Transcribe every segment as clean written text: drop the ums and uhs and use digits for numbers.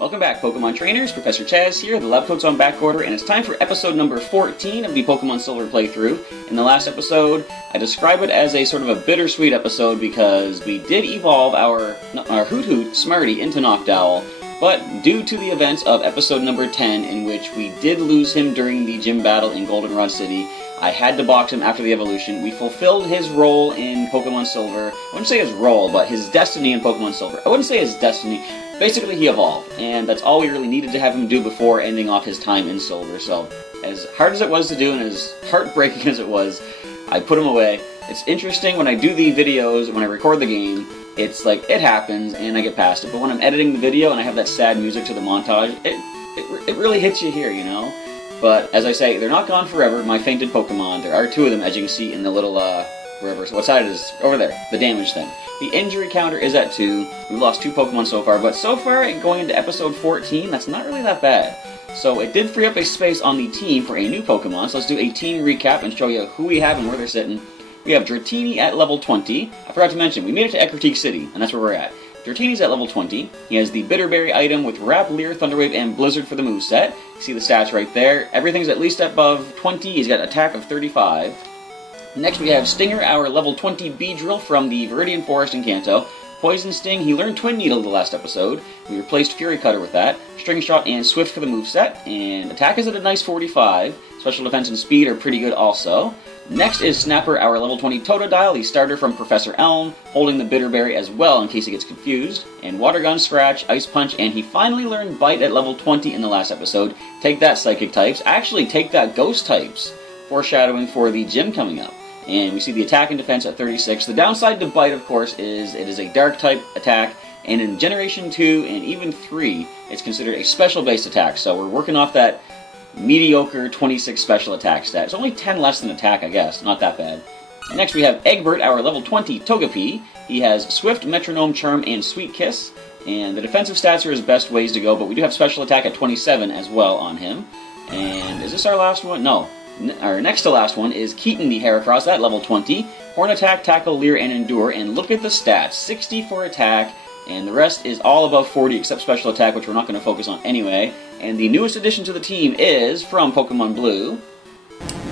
Welcome back, Pokemon Trainers. Professor Chaz here. The lab coat's on back order, and it's time for episode number 14 of the Pokemon Silver playthrough. In the last episode, I describe it as a sort of a bittersweet episode because we did evolve our Hoot Smarty into Noctowl, but due to the events of episode number 10, in which we did lose him during the gym battle in Goldenrod City, I had to box him after the evolution. We fulfilled his role in Pokemon Silver. I wouldn't say his role, but his destiny in Pokemon Silver. I wouldn't say his destiny. Basically, he evolved, and that's all we really needed to have him do before ending off his time in Silver. So, as hard as it was to do, and as heartbreaking as it was, I put him away. It's interesting when I do the videos, when I record the game, it's like, it happens, and I get past it. But when I'm editing the video, and I have that sad music to the montage, it really hits you here, you know? But, as I say, they're not gone forever, my fainted Pokemon. There are two of them, as you can see in the little, wherever, so what side it is? Over there, the damage thing. The injury counter is at 2. We've lost 2 Pokemon so far, but so far, going into episode 14, that's not really that bad. So it did free up a space on the team for a new Pokemon, so let's do a team recap and show you who we have and where they're sitting. We have Dratini at level 20. I forgot to mention, we made it to Ecruteak City, and that's where we're at. Dratini's at level 20. He has the Bitterberry item with Wrap, Leer, Thunderwave, and Blizzard for the moveset. You see the stats right there. Everything's at least above 20. He's got attack of 35. Next we have Stinger, our level 20 Beedrill from the Viridian Forest in Kanto. Poison Sting, he learned Twin Needle the last episode. We replaced Fury Cutter with that. String Shot and Swift for the moveset. And attack is at a nice 45. Special defense and speed are pretty good also. Next is Snapper, our level 20 Totodile, the starter from Professor Elm, holding the Bitterberry as well in case he gets confused. And Water Gun, Scratch, Ice Punch, and he finally learned Bite at level 20 in the last episode. Take that, Psychic types. Actually, take that, Ghost types. Foreshadowing for the gym coming up. And we see the attack and defense at 36. The downside to Bite, of course, is it is a dark type attack, and in Generation 2 and even 3, it's considered a special base attack. So we're working off that mediocre 26 special attack stat. It's only 10 less than attack, I guess. Not that bad. Next we have Egbert, our level 20 Togepi. He has Swift, Metronome, Charm, and Sweet Kiss. And the defensive stats are his best ways to go, but we do have special attack at 27 as well on him. And is this our last one? No. Our next to last one is Keaton the Heracross at level 20. Horn Attack, Tackle, Leer, and Endure. And look at the stats. 60 for attack, and the rest is all above 40 except special attack, which we're not going to focus on anyway. And the newest addition to the team is, from Pokemon Blue,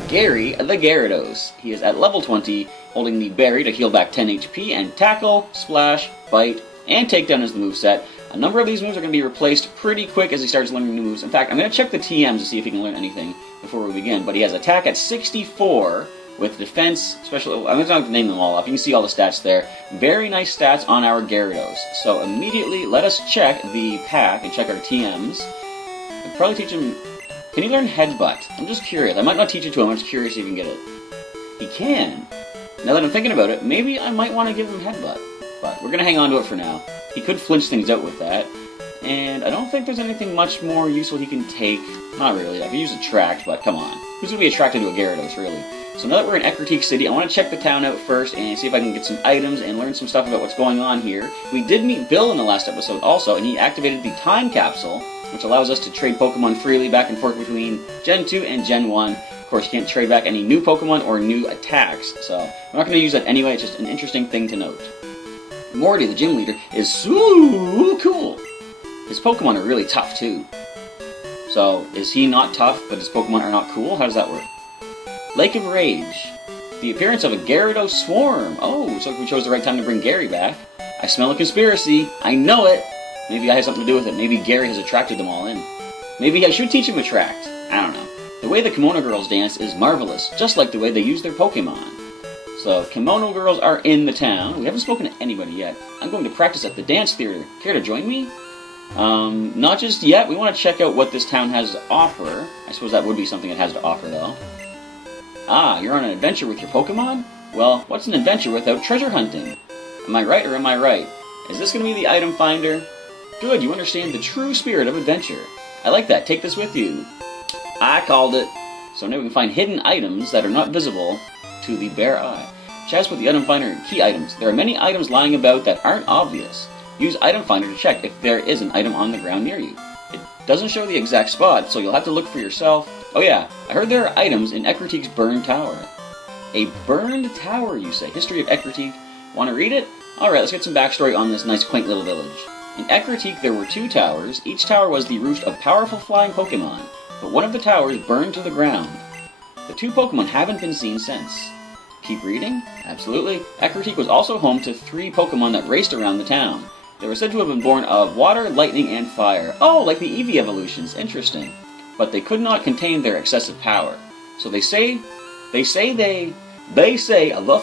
Gary the Gyarados. He is at level 20, holding the Berry to heal back 10 HP, and Tackle, Splash, Bite, and Takedown is the moveset. A number of these moves are going to be replaced pretty quick as he starts learning new moves. In fact, I'm going to check the TMs to see if he can learn anything before we begin. But he has attack at 64 with defense, special. I'm not going to name them all off. You can see all the stats there. Very nice stats on our Gyarados. So immediately, let us check the pack and check our TMs. I'd probably teach him. Can he learn Headbutt? I'm just curious. I might not teach it to him. I'm just curious if he can get it. He can. Now that I'm thinking about it, maybe I might want to give him Headbutt. But we're going to hang on to it for now. He could flinch things out with that. And I don't think there's anything much more useful he can take. Not really. I could use Attract, but come on. Who's going to be attracted to a Gyarados, really? So now that we're in Ecruteak City, I want to check the town out first and see if I can get some items and learn some stuff about what's going on here. We did meet Bill in the last episode also, and he activated the Time Capsule, which allows us to trade Pokemon freely back and forth between Gen 2 and Gen 1. Of course, you can't trade back any new Pokemon or new attacks, so I'm not going to use that anyway. It's just an interesting thing to note. Morty, the gym leader, is so cool. His Pokemon are really tough, too. So, is he not tough, but his Pokemon are not cool? How does that work? Lake of Rage. The appearance of a Gyarados swarm. Oh, so we chose the right time to bring Gary back. I smell a conspiracy. I know it. Maybe I have something to do with it. Maybe Gary has attracted them all in. Maybe I should teach him Attract. I don't know. The way the Kimo-No girls dance is marvelous, just like the way they use their Pokemon. So, Kimo-No girls are in the town. We haven't spoken to anybody yet. I'm going to practice at the dance theater. Care to join me? Not just yet. We want to check out what this town has to offer. I suppose that would be something it has to offer, though. Ah, you're on an adventure with your Pokemon? Well, what's an adventure without treasure hunting? Am I right or am I right? Is this going to be the item finder? Good, you understand the true spirit of adventure. I like that. Take this with you. I called it. So now we can find hidden items that are not visible to the bare eye. Chaz put the item finder in key items. There are many items lying about that aren't obvious. Use item finder to check if there is an item on the ground near you. It doesn't show the exact spot, so you'll have to look for yourself. Oh yeah, I heard there are items in Ecruteak's burned tower. A burned tower, you say? History of Ecruteak. Want to read it? Alright, let's get some backstory on this nice quaint little village. In Ekritique there were 2 towers. Each tower was the roost of powerful flying Pokémon, but one of the towers burned to the ground. The 2 Pokémon haven't been seen since. Keep reading? Absolutely. Ekritique was also home to 3 Pokémon that raced around the town. They were said to have been born of water, lightning, and fire. Oh, like the Eevee evolutions. Interesting. But they could not contain their excessive power. So they say the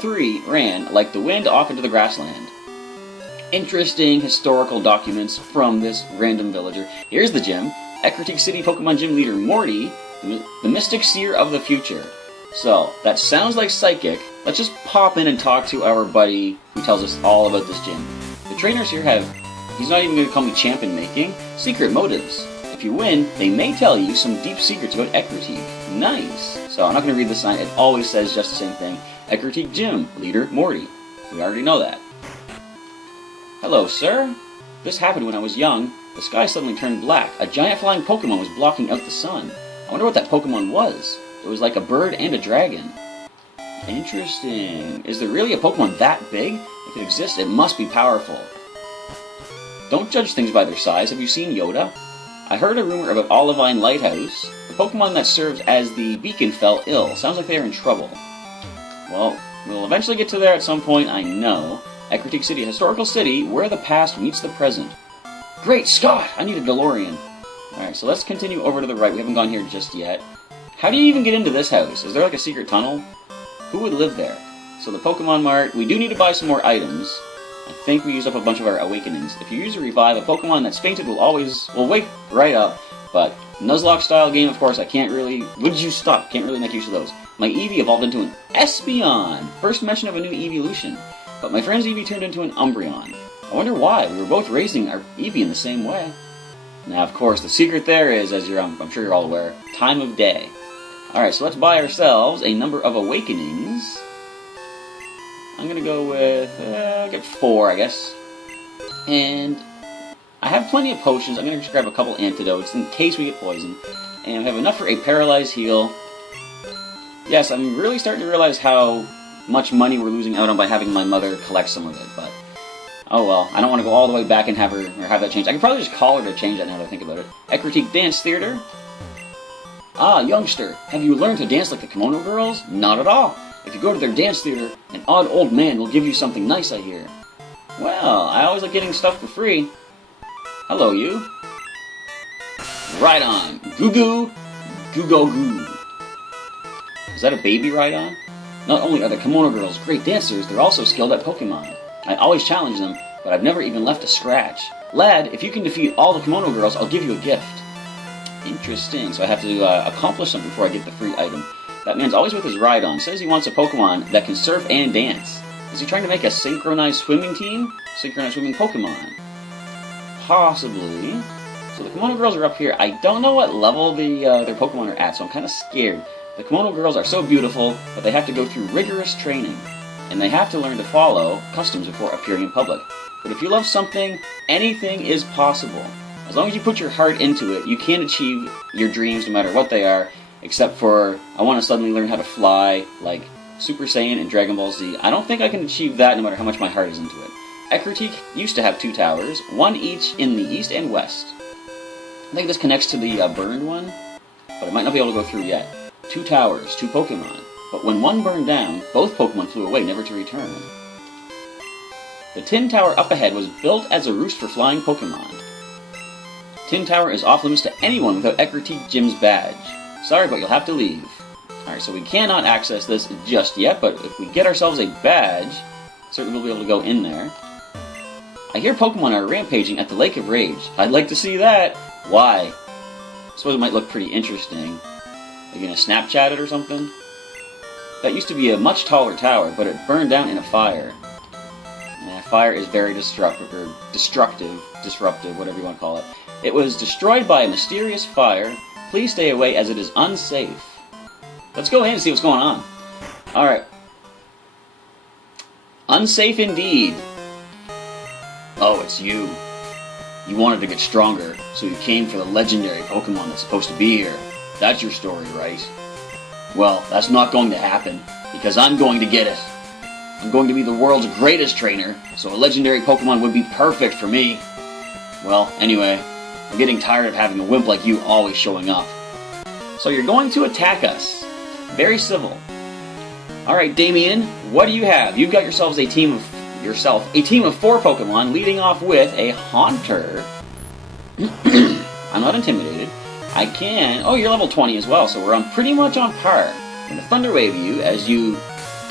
3 ran like the wind off into the grassland. Interesting historical documents from this random villager. Here's the gym. Ekritique City Pokemon Gym Leader Morty, the Mystic Seer of the Future. So, that sounds like Psychic. Let's just pop in and talk to our buddy who tells us all about this gym. The trainers here have, he's not even going to call me champion making, secret motives. If you win, they may tell you some deep secrets about Ekritique. Nice! So, I'm not going to read the sign, it always says just the same thing. Ekritique Gym, Leader Morty. We already know that. Hello, sir. This happened when I was young. The sky suddenly turned black. A giant flying Pokemon was blocking out the sun. I wonder what that Pokemon was. It was like a bird and a dragon. Interesting. Is there really a Pokemon that big? If it exists, it must be powerful. Don't judge things by their size. Have you seen Yoda? I heard a rumor about Olivine Lighthouse. The Pokemon that serves as the beacon fell ill. Sounds like they are in trouble. Well, we'll eventually get to there at some point, I know. Ekritique City, a historical city where the past meets the present. Great Scott! I need a DeLorean. Alright, so let's continue over to the right. We haven't gone here just yet. How do you even get into this house? Is there like a secret tunnel? Who would live there? So the Pokemon Mart, we do need to buy some more items. I think we used up a bunch of our awakenings. If you use a revive, a Pokemon that's fainted will wake right up. But Nuzlocke style game, of course, I can't really... Would you stop? Can't really make use of those. My Eevee evolved into an Espeon! First mention of a new evolution. But my friend's Eevee turned into an Umbreon. I wonder why. We were both raising our Eevee in the same way. Now, of course, the secret there is, as I'm sure you're all aware, time of day. Alright, so let's buy ourselves a number of awakenings. I'm gonna go with, get 4, I guess. And I have plenty of potions. I'm gonna just grab a couple antidotes in case we get poisoned. And I have enough for a paralyzed heal. Yes, I'm really starting to realize how much money we're losing out on by having my mother collect some of it, but oh well. I don't want to go all the way back and have that changed. I could probably just call her to change that now that I think about it. Ekritique Dance Theater. Ah, youngster, have you learned to dance like the Kimo-No girls? Not at all. If you go to their dance theater, an odd old man will give you something nice, I hear. Well, I always like getting stuff for free. Hello, you. Right on. Goo-goo. Goo-go-goo. Is that a baby Rhydon? Not only are the Kimo-No girls great dancers, they're also skilled at Pokemon. I always challenge them, but I've never even left a scratch. Lad, if you can defeat all the Kimo-No girls, I'll give you a gift. Interesting, so I have to accomplish something before I get the free item. That man's always with his Rhydon. Says he wants a Pokemon that can surf and dance. Is he trying to make a synchronized swimming team? Synchronized swimming Pokemon? Possibly. So the Kimo-No girls are up here. I don't know what level their Pokemon are at, so I'm kind of scared. The Kimo-No girls are so beautiful, but they have to go through rigorous training. And they have to learn to follow customs before appearing in public. But if you love something, anything is possible. As long as you put your heart into it, you can achieve your dreams no matter what they are, except for, I want to suddenly learn how to fly, like Super Saiyan and Dragon Ball Z. I don't think I can achieve that no matter how much my heart is into it. Ekritique used to have 2 towers, one each in the east and west. I think this connects to the burned one, but I might not be able to go through yet. 2 towers, 2 Pokemon. But when one burned down, both Pokemon flew away, never to return. The Tin Tower up ahead was built as a roost for flying Pokemon. Tin Tower is off limits to anyone without Ekritique Gym's badge. Sorry, but you'll have to leave. Alright, so we cannot access this just yet, but if we get ourselves a badge, certainly we'll be able to go in there. I hear Pokemon are rampaging at the Lake of Rage. I'd like to see that. Why? I suppose it might look pretty interesting. Are you gonna Snapchat it or something? That used to be a much taller tower, but it burned down in a fire. Fire is very disruptive, whatever you want to call it. It was destroyed by a mysterious fire. Please stay away as it is unsafe. Let's go in and see what's going on. Alright. Unsafe indeed. Oh, it's you. You wanted to get stronger, so you came for the legendary Pokemon that's supposed to be here. That's your story, right? Well, that's not going to happen, because I'm going to get it. I'm going to be the world's greatest trainer, so a legendary Pokemon would be perfect for me. Well, anyway, I'm getting tired of having a wimp like you always showing up. So you're going to attack us. Very civil. Alright, Damien, what do you have? You've got yourselves a team of 4 Pokemon, leading off with a Haunter. I'm not intimidated. I can... Oh, you're level 20 as well, so we're pretty much on par. I'm going to Thunder Wave you as you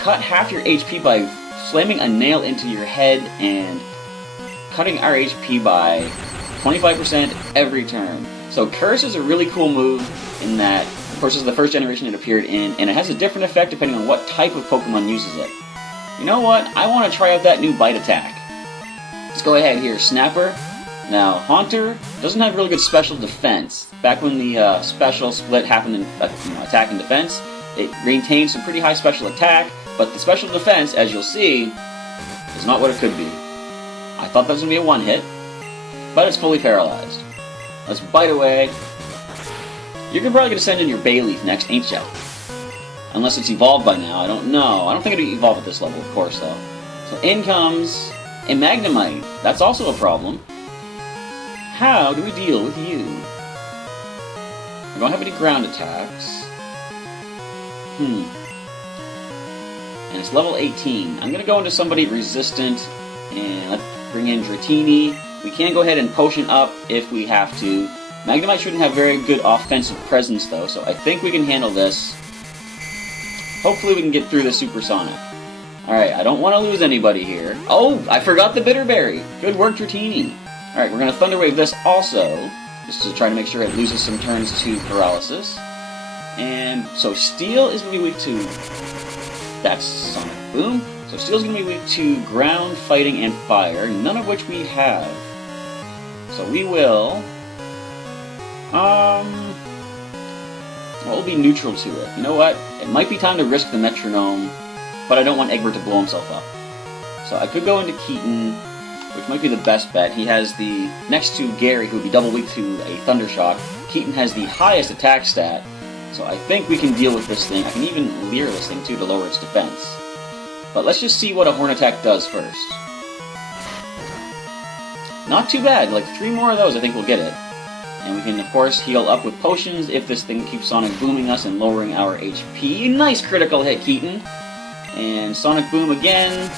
cut half your HP by slamming a nail into your head and cutting our HP by 25% every turn. So Curse is a really cool move in that, of course, this is the first generation it appeared in, and it has a different effect depending on what type of Pokemon uses it. You know what? I want to try out that new Bite attack. Let's go ahead here, Snapper. Now, Haunter doesn't have really good special defense. Back when the special split happened in attack and defense, it maintained some pretty high special attack, but the special defense, as you'll see, is not what it could be. I thought that was going to be a one-hit, but it's fully paralyzed. Let's bite away. You're probably going to send in your Bayleaf next, ain't ya? Unless it's evolved by now, I don't know. I don't think it'll evolve at this level, of course, though. So in comes a Magnemite. That's also a problem. How do we deal with you? I don't have any ground attacks. And it's level 18. I'm going to go into somebody resistant, and let's bring in Dratini. We can go ahead and potion up if we have to. Magnemite shouldn't have very good offensive presence, though, so I think we can handle this. Hopefully we can get through the Supersonic. Alright, I don't want to lose anybody here. Oh, I forgot the Bitterberry. Good work, Dratini. Alright, we're going to Thunder Wave this also, just to try to make sure it loses some turns to Paralysis. And so Steel is going to be weak to... That's Sonic Boom. So Steel's going to be weak to Ground, Fighting, and Fire, none of which we have. So we will... we'll be neutral to it. You know what? It might be time to risk the Metronome, but I don't want Egbert to blow himself up. So I could go into Keaton, which might be the best bet. He has the... Next to Gary, who would be double weak to a Thunder Shock, Keaton has the highest attack stat, so I think we can deal with this thing. I can even Leer this thing, too, to lower its defense. But let's just see what a Horn Attack does first. Not too bad. Like 3 more of those, I think we'll get it. And we can, of course, heal up with potions if this thing keeps Sonic Booming us and lowering our HP. Nice critical hit, Keaton! And Sonic Boom again.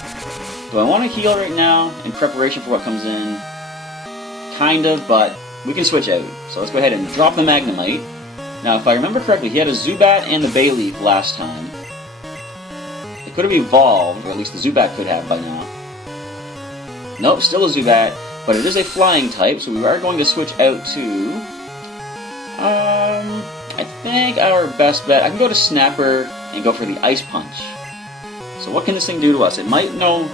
Do I want to heal right now in preparation for what comes in? Kind of, but we can switch out. So let's go ahead and drop the Magnemite. Now, if I remember correctly, he had a Zubat and the Bayleaf last time. It could have evolved, or at least the Zubat could have by now. Nope, still a Zubat. But it is a flying type, so we are going to switch out to... I think our best bet... I can go to Snapper and go for the Ice Punch. So what can this thing do to us? It might know...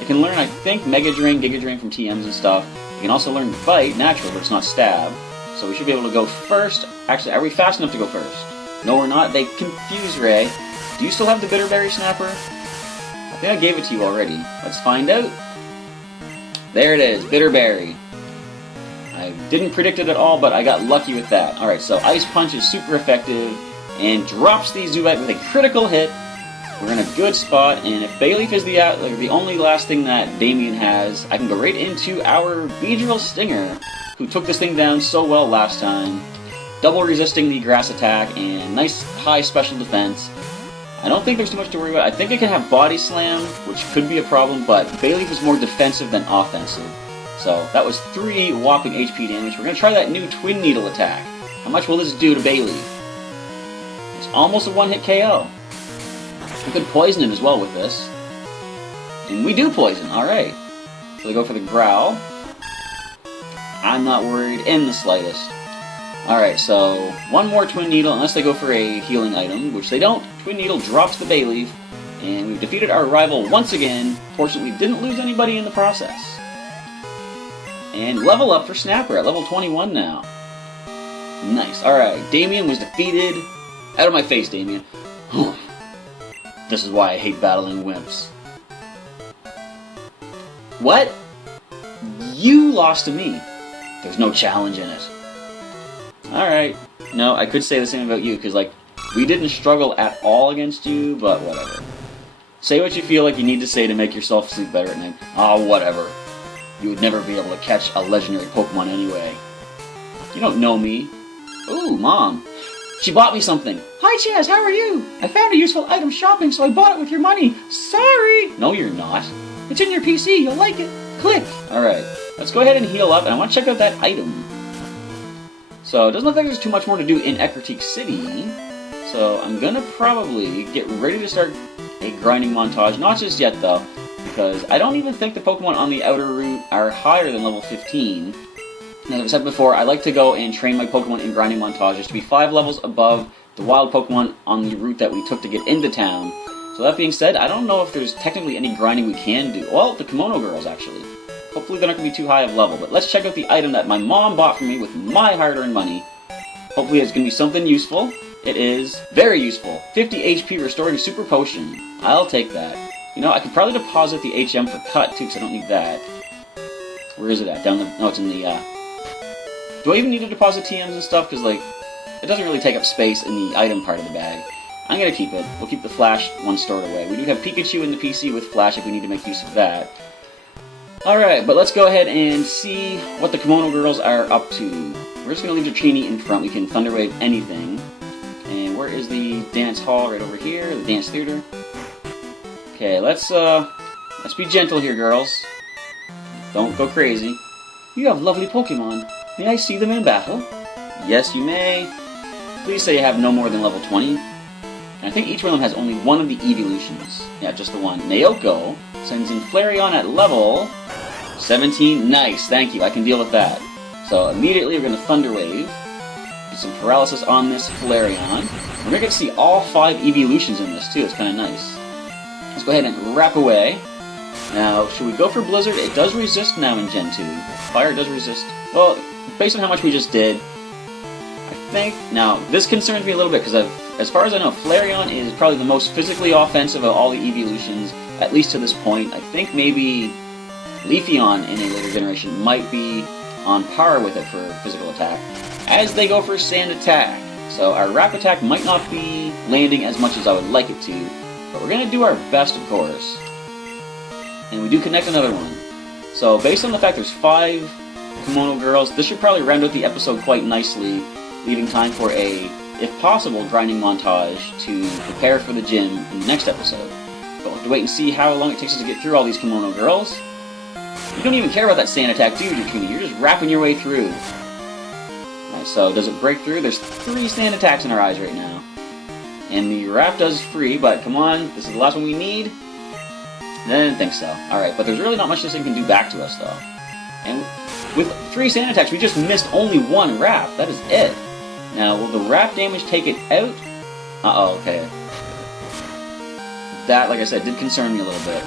It can learn, I think, Mega Drain, Giga Drain from TMs and stuff. It can also learn Bite, natural, but it's not Stab. So we should be able to go first. Actually, are we fast enough to go first? No, we're not. They confuse Ray. Do you still have the Bitterberry, Snapper? I think I gave it to you already. Let's find out. There it is, Bitterberry. I didn't predict it at all, but I got lucky with that. Alright, so Ice Punch is super effective and drops the Zubat with a critical hit. We're in a good spot, and if Bayleaf is the only last thing that Damien has, I can go right into our Beedrill Stinger, who took this thing down so well last time. Double resisting the Grass attack, and nice high special defense. I don't think there's too much to worry about. I think it can have Body Slam, which could be a problem, but Bayleaf is more defensive than offensive. So that was 3 whopping HP damage. We're going to try that new Twin Needle attack. How much will this do to Bayleaf? It's almost a one-hit KO. We could poison it as well with this. And we do poison, alright. So they go for the Growl. I'm not worried in the slightest. Alright, so 1 more Twin Needle, unless they go for a healing item, which they don't. Twin Needle drops the Bayleaf, and we've defeated our rival once again. Fortunately, didn't lose anybody in the process. And level up for Snapper at level 21 now. Nice. Alright, Damien was defeated. Out of my face, Damien. This is why I hate battling wimps. What? You lost to me. There's no challenge in it. Alright. No, I could say the same about you, because, like, we didn't struggle at all against you, but whatever. Say what you feel like you need to say to make yourself sleep better at night. Oh, whatever. You would never be able to catch a legendary Pokemon anyway. You don't know me. Ooh, Mom. She bought me something. Hi, Chaz, how are you? I found a useful item shopping, so I bought it with your money. Sorry! No, you're not. It's in your PC, you'll like it. Click. Alright, let's go ahead and heal up, and I want to check out that item. So, it doesn't look like there's too much more to do in Ecruteak City. So, I'm gonna probably get ready to start a grinding montage. Not just yet, though, because I don't even think the Pokemon on the outer route are higher than level 15. As I've said before, I like to go and train my Pokemon in grinding montages to be 5 levels above the wild Pokemon on the route that we took to get into town. So that being said, I don't know if there's technically any grinding we can do. Well, the Kimo-No girls, actually. Hopefully they're not going to be too high of level, but let's check out the item that my mom bought for me with my hard-earned money. Hopefully it's going to be something useful. It is very useful. 50 HP restoring Super Potion. I'll take that. You know, I could probably deposit the HM for cut, too, because I don't need that. Where is it at? Down the... No, it's in the, Do I even need to deposit TMs and stuff? Because, like, it doesn't really take up space in the item part of the bag. I'm going to keep it. We'll keep the Flash one stored away. We do have Pikachu in the PC with Flash if we need to make use of that. Alright, but let's go ahead and see what the Kimo-No girls are up to. We're just going to leave Dratini in front. We can Thunder Wave anything. And where is the dance hall? Right over here. The dance theater. Okay, let's be gentle here, girls. Don't go crazy. You have lovely Pokemon. May I see them in battle? Yes, you may. Please say you have no more than level 20. And I think each one of them has only one of the evolutions. Yeah, just the one. Naoko sends in Flareon at level 17. Nice, thank you. I can deal with that. So immediately we're going to Thunder Wave. Get some paralysis on this Flareon. We're going to get to see all 5 evolutions in this too. It's kind of nice. Let's go ahead and wrap away. Now, should we go for Blizzard? It does resist now in Gen 2. Fire does resist. Well, based on how much we just did, I think... Now, this concerns me a little bit, because as far as I know, Flareon is probably the most physically offensive of all the evolutions, at least to this point. I think maybe Leafeon in a later generation might be on par with it for physical attack, as they go for Sand Attack. So our Wrap Attack might not be landing as much as I would like it to, but we're going to do our best, of course. And we do connect another one. So based on the fact there's 5 Kimo-No girls, this should probably round out the episode quite nicely, leaving time for a, if possible, grinding montage to prepare for the gym in the next episode. But we'll have to wait and see how long it takes us to get through all these Kimo-No girls. You don't even care about that Sand Attack, do you, Dratini? You're just wrapping your way through. Alright, so does it break through? There's 3 Sand Attacks in our eyes right now. And the Wrap does free, but come on, this is the last one we need. I didn't think so. Alright, but there's really not much this thing can do back to us, though. And with 3 Sand Attacks, we just missed only 1 Wrap. That is it. Now, will the Wrap damage take it out? Uh-oh, okay. That, like I said, did concern me a little bit.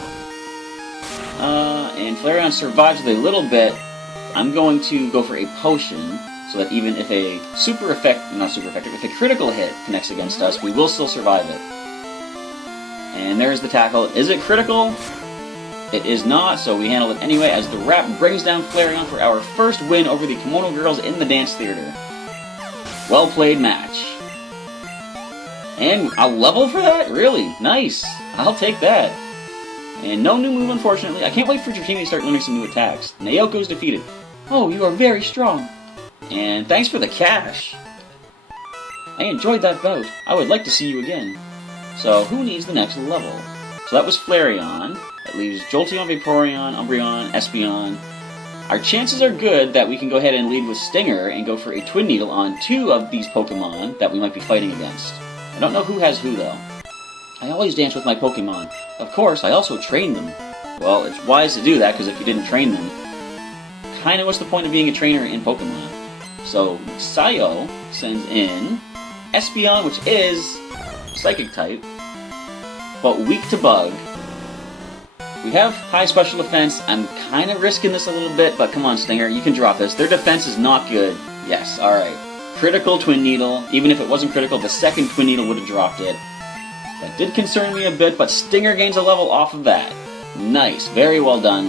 And Flareon survives with a little bit. I'm going to go for a potion, so that even if a if a critical hit connects against us, we will still survive it. And there's the tackle. Is it critical? It is not, so we handle it anyway, as the Wrap brings down Flareon for our first win over the Kimo-No girls in the dance theater. Well played match. And a level for that? Really? Nice. I'll take that. And no new move, unfortunately. I can't wait for Dratini to start learning some new attacks. Naoko's defeated. Oh, you are very strong. And thanks for the cash. I enjoyed that bout. I would like to see you again. So, who needs the next level? So that was Flareon. That leaves Jolteon, Vaporeon, Umbreon, Espeon. Our chances are good that we can go ahead and lead with Stinger and go for a Twin Needle on 2 of these Pokemon that we might be fighting against. I don't know who has who, though. I always dance with my Pokemon. Of course, I also train them. Well, it's wise to do that, because if you didn't train them, kinda what's the point of being a trainer in Pokemon? So, Sayo sends in Espeon, which is Psychic type, but weak to Bug. We have high special defense. I'm kind of risking this a little bit, but come on, Stinger, you can drop this. Their defense is not good. Yes, alright. Critical Twin Needle. Even if it wasn't critical, the second Twin Needle would have dropped it. That did concern me a bit, but Stinger gains a level off of that. Nice, very well done.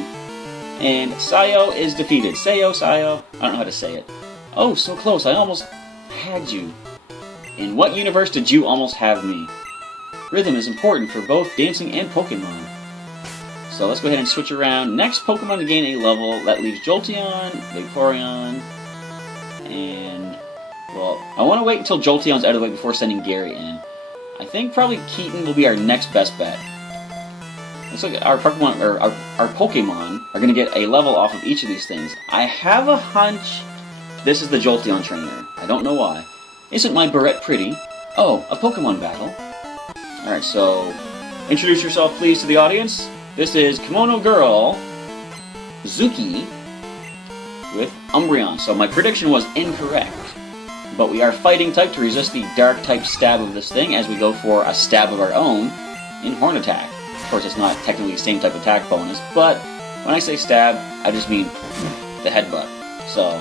And Sayo is defeated. Sayo. I don't know how to say it. Oh, so close, I almost had you. In what universe did you almost have me? Rhythm is important for both dancing and Pokemon. So let's go ahead and switch around. Next Pokemon to gain a level, that leaves Jolteon, Vaporeon, and, well, I want to wait until Jolteon's out of the way before sending Gary in. I think probably Keaton will be our next best bet. Looks like our Pokemon, or our Pokemon are going to get a level off of each of these things. I have a hunch this is the Jolteon trainer. I don't know why. Isn't my barrette pretty? Oh, a Pokemon battle. Alright, so introduce yourself please to the audience. This is Kimo-No Girl, Zuki, with Umbreon. So my prediction was incorrect. But we are fighting type to resist the dark type stab of this thing as we go for a stab of our own in Horn Attack. Of course, it's not technically the same type of attack bonus, but when I say stab, I just mean the headbutt. So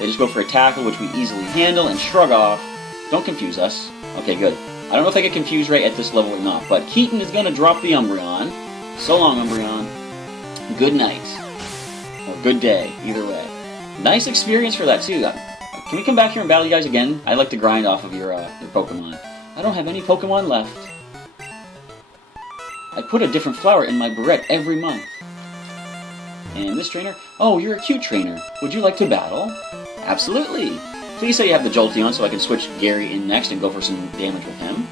they just go for a tackle, which we easily handle, and shrug off. Don't confuse us. Okay, good. I don't know if I get confused right at this level or not, but Keaton is going to drop the Umbreon. So long, Umbreon. Good night. Or good day, either way. Nice experience for that, too. Can we come back here and battle you guys again? I like to grind off of your Pokemon. I don't have any Pokemon left. I put a different flower in my barrette every month. And this trainer? Oh, you're a cute trainer. Would you like to battle? Absolutely. Please say you have the Jolteon so I can switch Gary in next and go for some damage with him.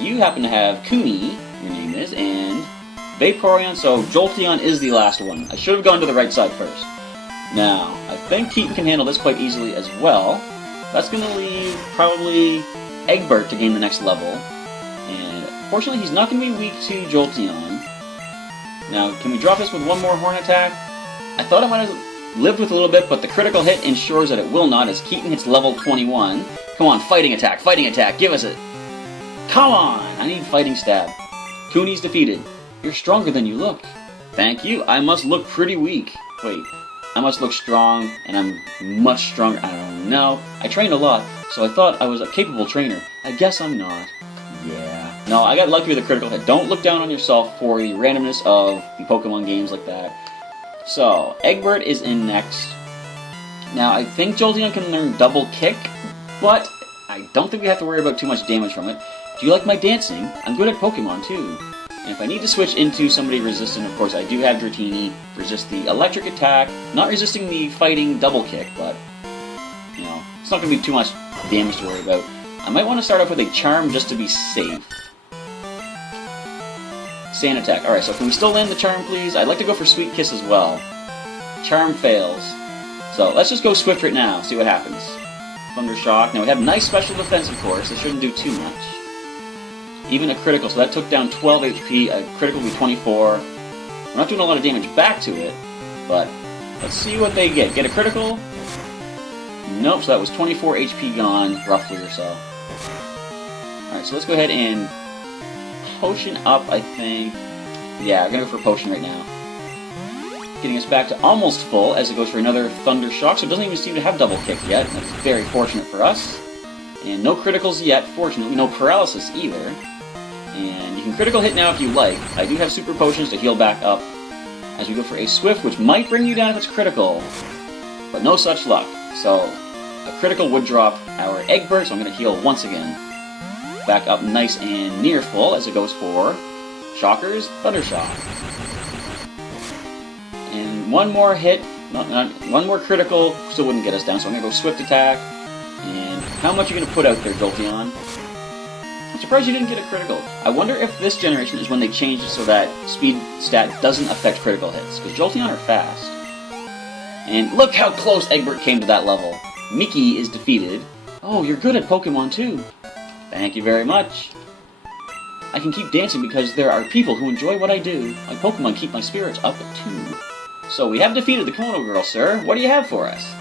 You happen to have Kuni, your name is, and Vaporeon, so Jolteon is the last one. I should have gone to the right side first. Now, I think Keaton can handle this quite easily as well. That's going to leave probably Egbert to gain the next level. And fortunately, he's not going to be weak to Jolteon. Now, can we drop this with one more Horn Attack? I thought I might have lived with a little bit, but the critical hit ensures that it will not as Keaton hits level 21. Come on, fighting attack, give us it. Come on, I need fighting stab. Kuni's defeated. You're stronger than you look. Thank you, I must look pretty weak. Wait, I must look strong, and I'm much stronger. I don't know. I trained a lot, so I thought I was a capable trainer. I guess I'm not. Yeah. No, I got lucky with a critical hit. Don't look down on yourself for the randomness of the Pokemon games like that. So, Egbert is in next. Now, I think Jolteon can learn Double Kick, but I don't think we have to worry about too much damage from it. Do you like my dancing? I'm good at Pokemon, too. And if I need to switch into somebody resistant, of course, I do have Dratini. Resist the electric attack. Not resisting the fighting Double Kick, but, you know, it's not going to be too much damage to worry about. I might want to start off with a Charm just to be safe. Sand Attack. Alright, so can we still land the Charm, please? I'd like to go for Sweet Kiss as well. Charm fails. So, let's just go Swift right now, see what happens. Thunder Shock. Now, we have nice special defense, of course. It shouldn't do too much. Even a critical, so that took down 12 HP. A critical would be 24. We're not doing a lot of damage back to it, but let's see what they get. Get a critical? Nope, so that was 24 HP gone, roughly or so. Alright, so let's go ahead and Potion up, I think. Yeah, we're going to go for Potion right now. Getting us back to almost full as it goes for another Thunder Shock, so it doesn't even seem to have Double Kick yet. That's very fortunate for us. And no criticals yet, fortunately. No paralysis either. And you can critical hit now if you like. I do have Super Potions to heal back up as we go for a Swift, which might bring you down if it's critical. But no such luck. So, a critical would drop our Egbert, so I'm going to heal once again. Back up nice and near full as it goes for Shockers, Thunder Shock. And one more hit, one more critical still wouldn't get us down, so I'm going to go Swift Attack. And how much are you going to put out there, Jolteon? I'm surprised you didn't get a critical. I wonder if this generation is when they changed it so that speed stat doesn't affect critical hits, because Jolteon are fast. And look how close Egbert came to that level. Mickey is defeated. Oh, you're good at Pokemon too. Thank you very much. I can keep dancing because there are people who enjoy what I do. My Pokemon keep my spirits up too. So we have defeated the Kimo-No Girl, sir. What do you have for us?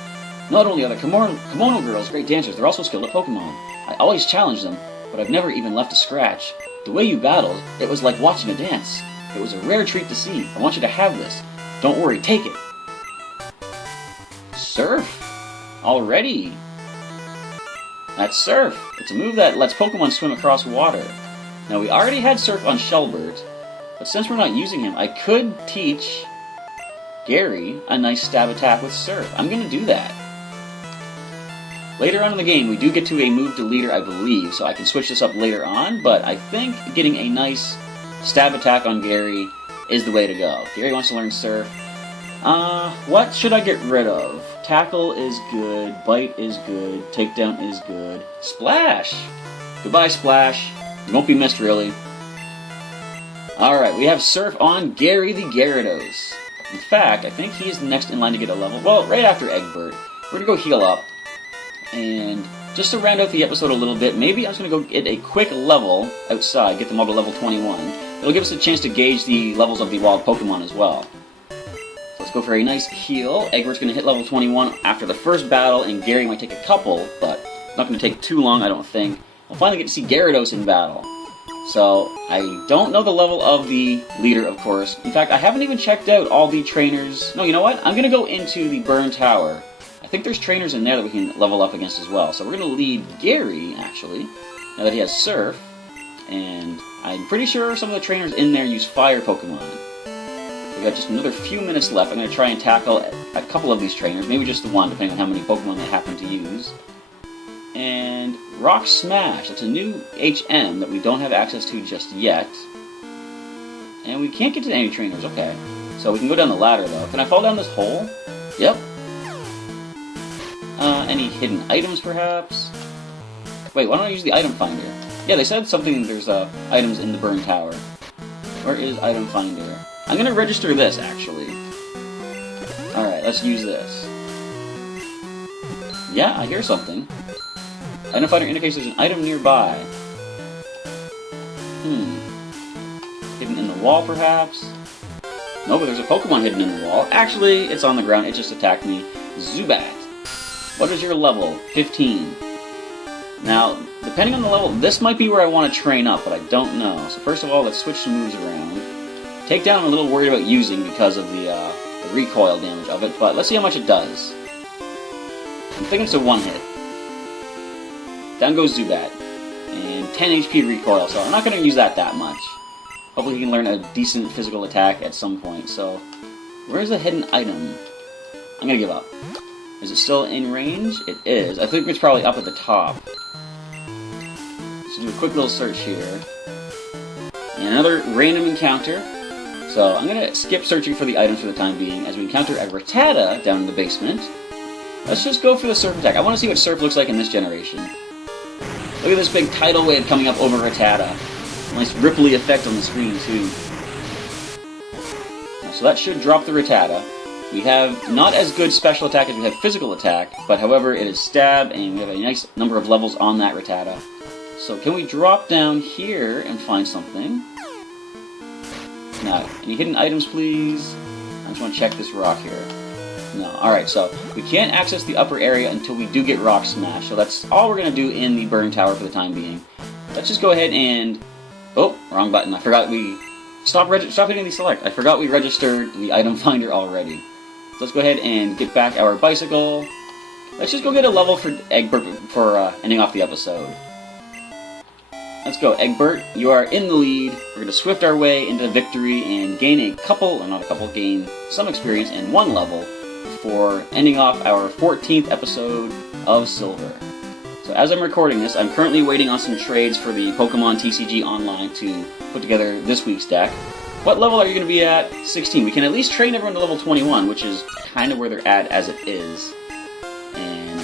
Not only are the Kimo-No Girls great dancers, they're also skilled at Pokemon. I always challenge them, but I've never even left a scratch. The way you battled, it was like watching a dance. It was a rare treat to see. I want you to have this. Don't worry, take it. Surf? Already? That's Surf. It's a move that lets Pokemon swim across water. Now, we already had Surf on Shelbert, but since we're not using him, I could teach Gary a nice stab attack with Surf. I'm going to do that. Later on in the game, we do get to a move to leader, I believe, so I can switch this up later on, but I think getting a nice stab attack on Gary is the way to go. Gary wants to learn Surf. What should I get rid of? Tackle is good, Bite is good, Takedown is good. Splash! Goodbye, Splash. You won't be missed, really. Alright, we have Surf on Gary the Gyarados. In fact, I think he is the next in line to get a level. Well, right after Egbert. We're going to go heal up. And just to round out the episode a little bit, maybe I'm just going to go get a quick level outside, get them all to level 21. It'll give us a chance to gauge the levels of the wild Pokemon as well. So let's go for a nice heal. Egbert's going to hit level 21 after the first battle, and Gary might take a couple, but not going to take too long, I don't think. We'll finally get to see Gyarados in battle. So, I don't know the level of the leader, of course. In fact, I haven't even checked out all the trainers. No, you know what? I'm going to go into the Burn Tower. I think there's trainers in there that we can level up against as well. So we're going to lead Gary, actually, now that he has Surf. And I'm pretty sure some of the trainers in there use Fire Pokemon. We've got just another few minutes left. I'm going to try and tackle a couple of these trainers. Maybe just the one, depending on how many Pokemon they happen to use. And Rock Smash. That's a new HM that we don't have access to just yet. And we can't get to any trainers. Okay. So we can go down the ladder, though. Can I fall down this hole? Yep. Any hidden items, perhaps? Wait, why don't I use the item finder? Yeah, they said something, there's items in the Burn Tower. Where is item finder? I'm going to register this, actually. Alright, let's use this. Yeah, I hear something. Item finder indicates there's an item nearby. Hidden in the wall, perhaps? No, but there's a Pokemon hidden in the wall. Actually, it's on the ground. It just attacked me. Zubat. What is your level? 15. Now, depending on the level, this might be where I want to train up, but I don't know. So first of all, let's switch some moves around. Takedown I'm a little worried about using because of the recoil damage of it, but let's see how much it does. I'm thinking it's a one-hit. Down goes Zubat. And 10 HP recoil, so I'm not going to use that much. Hopefully he can learn a decent physical attack at some point. So, where's the hidden item? I'm going to give up. Is it still in range? It is. I think it's probably up at the top. Let's do a quick little search here. And another random encounter. So, I'm going to skip searching for the items for the time being as we encounter a Rattata down in the basement. Let's just go for the Surf attack. I want to see what Surf looks like in this generation. Look at this big tidal wave coming up over Rattata. Nice ripply effect on the screen, too. So that should drop the Rattata. We have not as good special attack as we have physical attack, but however, it is stab, and we have a nice number of levels on that Rattata. So can we drop down here and find something? No. Any hidden items, please? I just want to check this rock here. No. Alright, so we can't access the upper area until we do get Rock Smash, so that's all we're going to do in the Burn Tower for the time being. Let's just go ahead and... Oh, wrong button. I forgot we... Stop hitting the select. I forgot we registered the item finder already. So let's go ahead and get back our bicycle. Let's just go get a level for Egbert for ending off the episode. Let's go, Egbert. You are in the lead. We're going to swift our way into victory and gain a couple, or not a couple, gain some experience and one level for ending off our 14th episode of Silver. So as I'm recording this, I'm currently waiting on some trades for the Pokemon TCG Online to put together this week's deck. What level are you going to be at? 16. We can at least train everyone to level 21, which is kind of where they're at as it is. And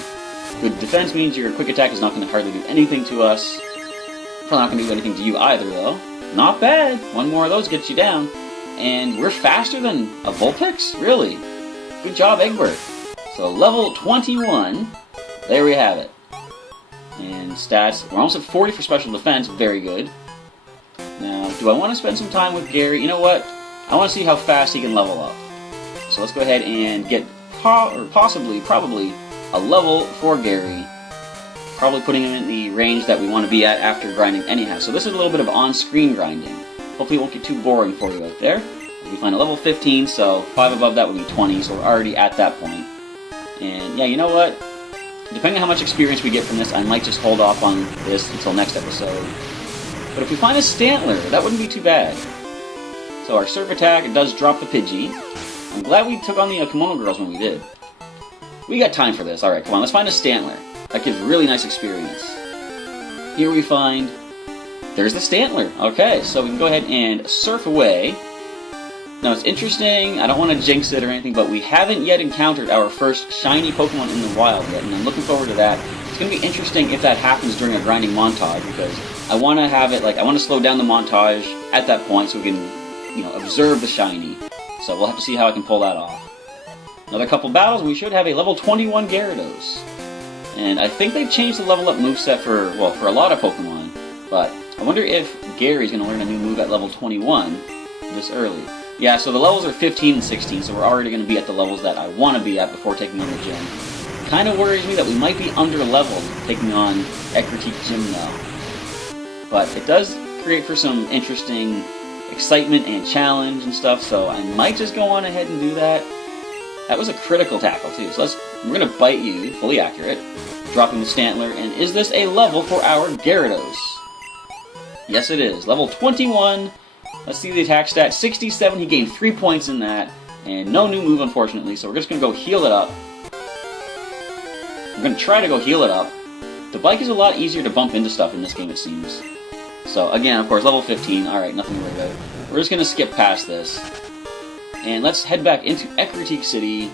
good defense means your quick attack is not going to hardly do anything to us. Probably not going to do anything to you either, though. Not bad. One more of those gets you down. And we're faster than a Vulpix? Really? Good job, Egbert. So level 21. There we have it. And stats. We're almost at 40 for special defense. Very good. Now, do I want to spend some time with Gary? You know what? I want to see how fast he can level up. So let's go ahead and get probably a level for Gary. Probably putting him in the range that we want to be at after grinding anyhow. So this is a little bit of on-screen grinding. Hopefully it won't get too boring for you out there. We find a level 15, so 5 above that would be 20, so we're already at that point. And yeah, you know what? Depending on how much experience we get from this, I might just hold off on this until next episode. But if we find a Stantler, that wouldn't be too bad. So our Surf attack, it does drop the Pidgey. I'm glad we took on the Kimo-No girls when we did. We got time for this. Alright, come on, let's find a Stantler. That gives really nice experience. Here we find... There's the Stantler. Okay, so we can go ahead and surf away. Now it's interesting, I don't want to jinx it or anything, but we haven't yet encountered our first shiny Pokemon in the wild yet, and I'm looking forward to that. It's going to be interesting if that happens during a grinding montage, because I want to have it, I want to slow down the montage at that point so we can, observe the shiny. So we'll have to see how I can pull that off. Another couple battles, we should have a level 21 Gyarados. And I think they've changed the level up moveset for a lot of Pokemon, but I wonder if Gary's going to learn a new move at level 21 this early. Yeah, so the levels are 15 and 16, so we're already going to be at the levels that I want to be at before taking on the gym. Kind of worries me that we might be under-leveled taking on Egbert Gym now. But it does create for some interesting excitement and challenge and stuff, so I might just go on ahead and do that. That was a critical tackle too, so we're going to bite you, fully accurate, dropping the Stantler, and is this a level for our Gyarados? Yes it is, level 21. Let's see the attack stat, 67, he gained 3 points in that, and no new move unfortunately, so we're just going to go heal it up. I'm going to try to go heal it up. The bike is a lot easier to bump into stuff in this game it seems. So again, of course, level 15, alright, nothing to worry about. We're just going to skip past this. And let's head back into Egbert City,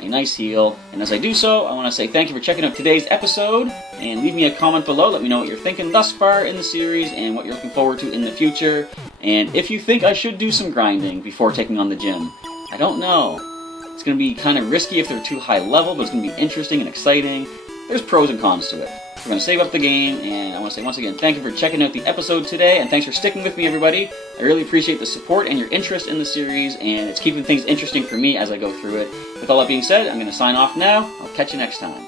a nice heal. And as I do so, I want to say thank you for checking out today's episode, and leave me a comment below, let me know what you're thinking thus far in the series, and what you're looking forward to in the future. And if you think I should do some grinding before taking on the gym, I don't know. It's going to be kind of risky if they're too high level, but it's going to be interesting and exciting. There's pros and cons to it. We're going to save up the game, and I want to say once again, thank you for checking out the episode today, and thanks for sticking with me, everybody. I really appreciate the support and your interest in the series, and it's keeping things interesting for me as I go through it. With all that being said, I'm going to sign off now. I'll catch you next time.